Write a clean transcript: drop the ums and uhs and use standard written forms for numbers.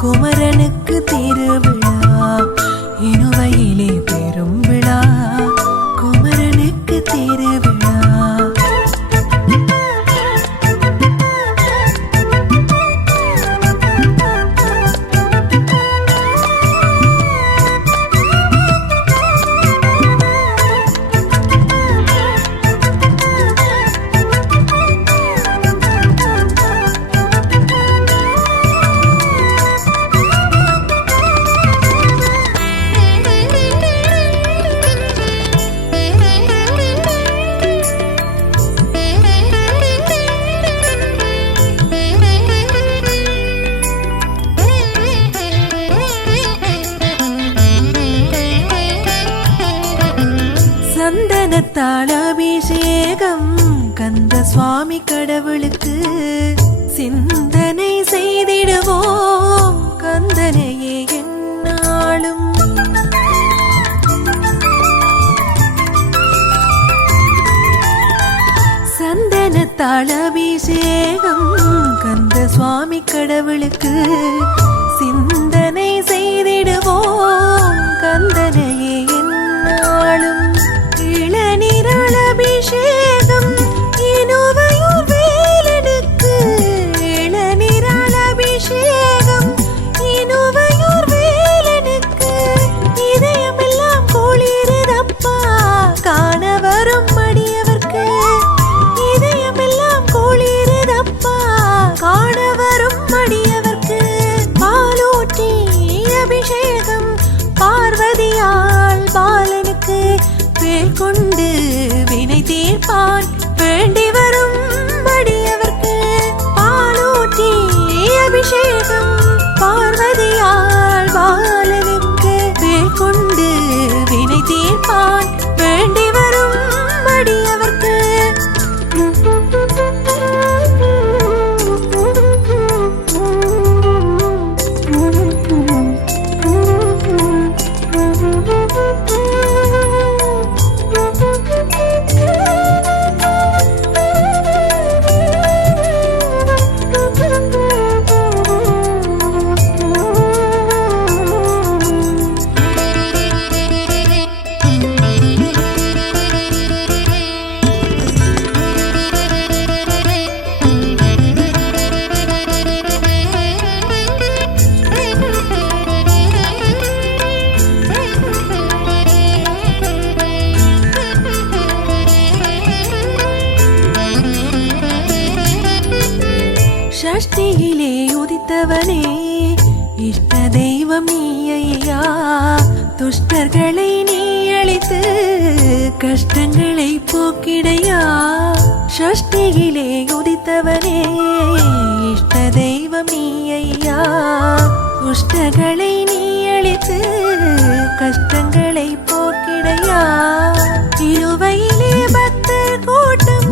குமரனுக்கு திருவிழா இனுவையிலே பெரும் விழா குமரனுக்கு திருவிழா. சந்தனத்தால் அபிஷேகம் கந்த சுவாமி கடவுளுக்கு சிந்தனை செய்திடுவோம் கந்தனையே என்னாலும். சந்தனத்தால் அபிஷேகம் கந்த சுவாமி கடவுளுக்கு சிந்தனை செய்திடுவோம் கந்தனையே என்னாலும். இளநீரால் அபிஷேகம் இனுவையூர் வேலனுக்கு இளநீரால் அபிஷேகம் இனுவையூர் வேலனுக்கு இதயமெல்லாம் குளிருதப்பா காண வரும் அடியவர்க்கு இதயமெல்லாம் குளிருதப்பா காண வரும் அடியவர்க்கு. பாலூட்டி அபிஷேகம் பார்வதியால் பாலனுக்கு வேல் கொண்டு வினை தீர்ப்பான் வேண்டி வரும் அடியவர்க்கு. பாலூட்டி அபிஷேகம் பார்வதியால் பாலனுக்கு வேல் கொண்டு வினை தீர்ப்பான் வேண்டி வரும் அடியவர்க்கு. ஷஷ்டியிலே உதித்தவனே இஷ்ட தெய்வம் நீ ஐயா துஷ்டர்களை நீ அழித்து கஷ்டங்களை போக்கிடையா. ஷஷ்டியிலே உதித்தவனே இஷ்ட தெய்வம் நீ ஐயா துஷ்டர்களை நீ அழித்து கஷ்டங்களை போக்கிடையா. இனுவையிலே பக்தர் கூட்டம்